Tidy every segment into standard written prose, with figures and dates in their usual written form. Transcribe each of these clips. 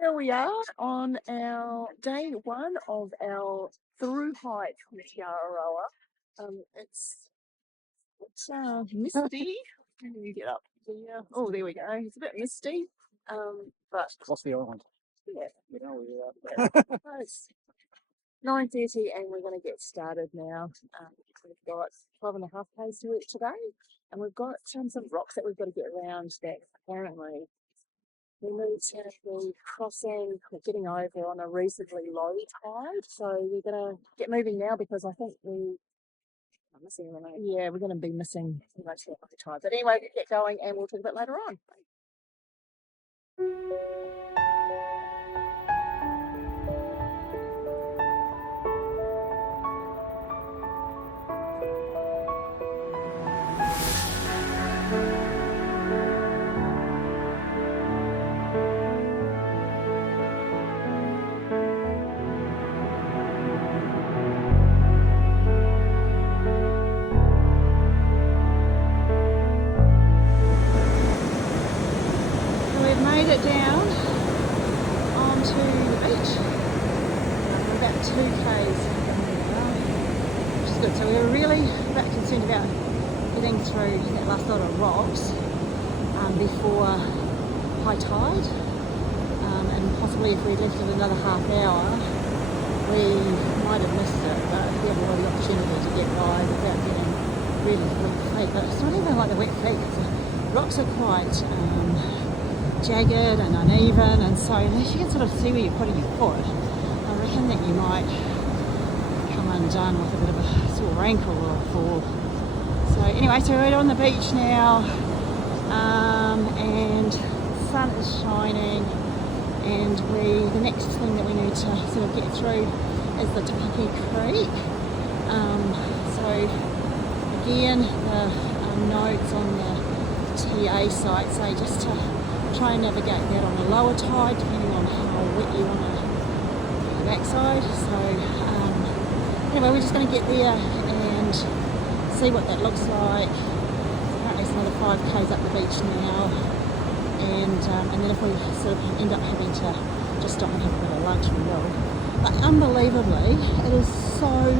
Here we are on our day one of our through hike with Araroa. It's misty. How do you get up there? Oh, there we go. It's a bit misty, but What's the island? yeah, we're up there. It's 9:30 and we're going to get started now. We've got 12.5 k's to it today, and we've got some rocks that we've got to get around that apparently we need to be crossing or getting over on a reasonably low tide. So we're going to get moving now because I think we're going to be missing pretty much that low tide. But anyway, we'll get going and we'll talk a bit later on. It down onto the beach. We're about 2 k's which is good. So we were really a bit concerned about getting through that last lot of rocks before high tide, and possibly if we left it another half hour we might have missed it, but we have the opportunity to get by without getting really wet feet. But it's not even like the wet feet, the rocks are quite jagged and uneven, and so unless you can sort of see where you're putting your foot, I reckon that you might come undone with a bit of a sore ankle or a fall. So anyway, so we're on the beach now, and the sun is shining, and the next thing that we need to sort of get through is the Tapaki Creek. So again, the notes on the TA site say just to try and navigate that on a lower tide, depending on how wet you want the backside. So anyway, we're just going to get there and see what that looks like. Apparently it's another 5 k's up the beach now, and then if we sort of end up having to just stop and have a bit of lunch, we will. But unbelievably, it is so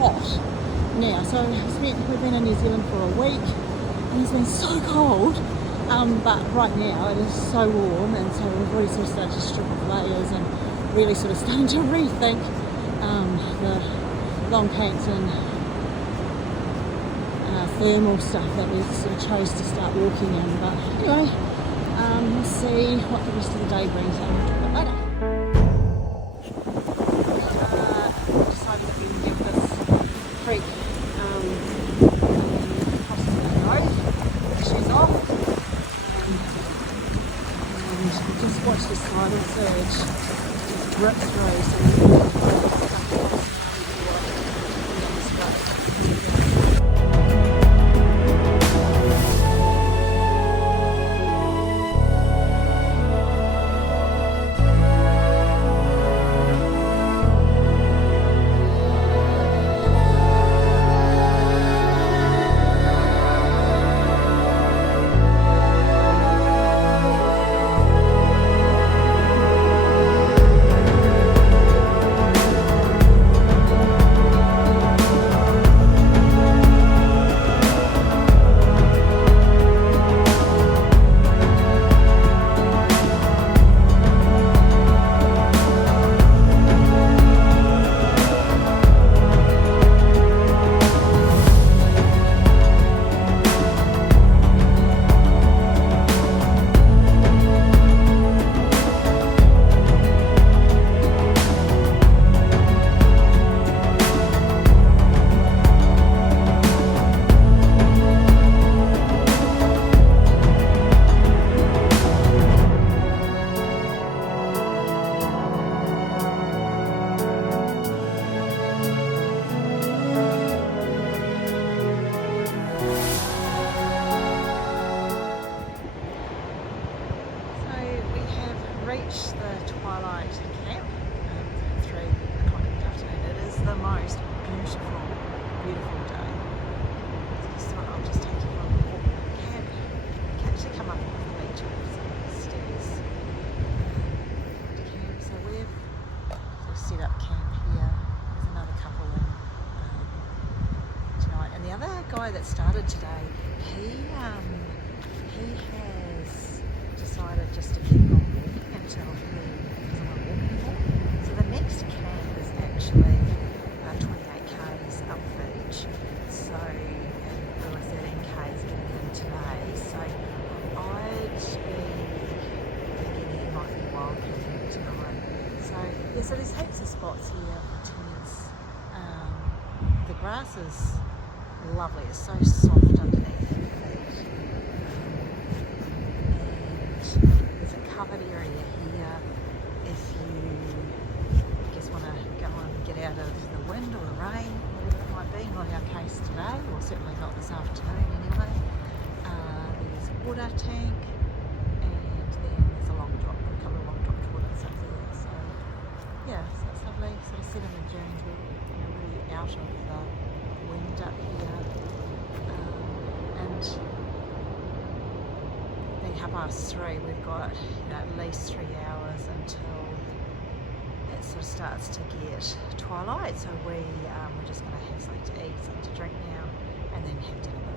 hot now. So we've been in New Zealand for a week and it's been so cold. But right now it is so warm, and so we've already sort of started to strip off layers and really sort of starting to rethink the long pants and thermal stuff that we sort of chose to start walking in. But anyway, we'll see what the rest of the day brings, and we'll talk about later. Decided that we can give this creek crossing the road, shoes off. Just watch this tidal surge just rip through. Reached the Twilight camp at 3 o'clock in the afternoon. It is the most beautiful, beautiful day. So I'll just take you on a walk around the camp. You can actually come up off the beach with some stairs. today. He has decided just to keep on walking until he doesn't want to walk anymore. So the next camp is actually 28 k's up the beach. So there were 13 k's getting in today. So I'd be thinking it might be wild camping tonight. So yeah, so there's heaps of spots here for tents. The grass is lovely, it's so soft underneath your feet. And there's a covered area here if you just want to go and get out of the wind or the rain, whatever it might be. Not our case today, or certainly not this afternoon anyway. There's a water tank, and then there's a couple of long drop toilets up there. So yeah, so it's lovely. Sort of sit in the dunes, we're really out of the wind up here. And being 3:30, we've got at least 3 hours until it sort of starts to get twilight. So we're just going to have something to eat, something to drink now, and then have dinner.